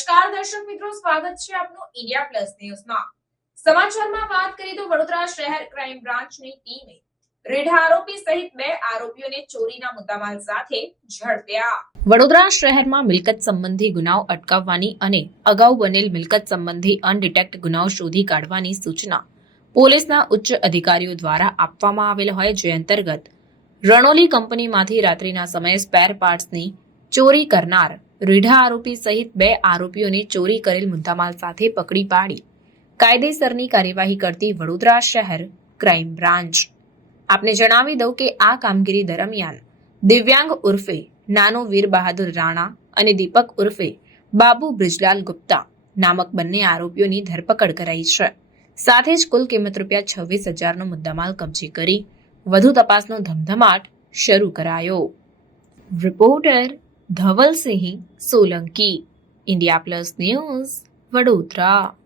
નમસ્કાર દર્શક મિત્રો, સ્વાગત છે આપનું ઇન્ડિયા પ્લસ ન્યૂઝમાં સમાચારમાં વાત કરીએ તો વડોદરા શહેર ક્રાઇમ બ્રાન્ચની ટીમે રેઢા આરોપી સહિત બે આરોપીઓને ચોરીના મુદ્દામાલ સાથે ઝડપ્યા. વડોદરા શહેરમાં મિલકત સંબંધી ગુનાઓ અટકાવવાની અને અગાઉ બનેલ મિલકત સંબંધી અનડિટેક્ટ ગુનાઓ શોધી કાઢવાની સૂચના પોલીસના ઉચ્ચ અધિકારીઓ દ્વારા આપવામાં આવેલ હોય જે અંતર્ગત રણોલી કંપનીમાંથી રાત્રિના સમયે સ્પેર પાર્ટ્સની ચોરી કરનાર રીઢા આરોપી સહિત બે આરોપીઓને ચોરી કરેલ મુદ્દામાલ સાથે પકડી પાડી. કાયદેસરની કાર્યવાહી કરતી વડોદરા શહેર ક્રાઇમ બ્રાન્ચ. આપને જણાવી દઉં કે આ કામગીરી દરમિયાન દિવ્યાંગ ઉર્ફે નાનો વીર બહાદુર રાણા અને દીપક ઉર્ફે બાબુ બ્રિજલાલ ગુપ્તા નામક બંને આરોપીઓની ધરપકડ કરાઈ છે. સાથે જ કુલ કિંમત રૂપિયા છવ્વીસ હજારનો મુદ્દામાલ કબજે કરી વધુ તપાસનો ધમધમાટ શરૂ કરાયો. Reporter Dhavalsinh Solanki India plus news Vadodara